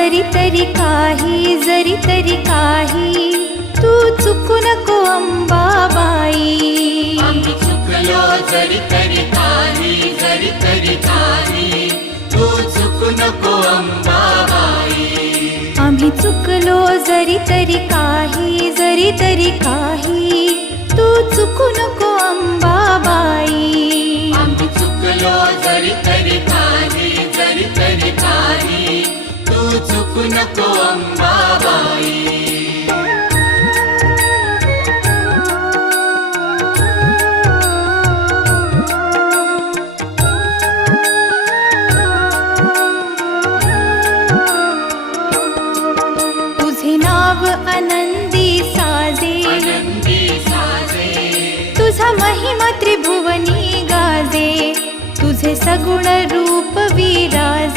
जरी तरी काही तू चुकू नको अंबाबाई. आम्ही चुकलो जरी तरी काही तू चुकू नको अंबाबाई. आम्ही चुकलो जरी तरी काही तू चुकू नको अंबाबाई. आम्ही चुकलो जरी तरी काही तू चुकू नको अंबाबाई. तुझे नाव आनंदी साजे, तुझा महिमा त्रिभुवनी गाजे, तुझे सगुण रूप विराजे.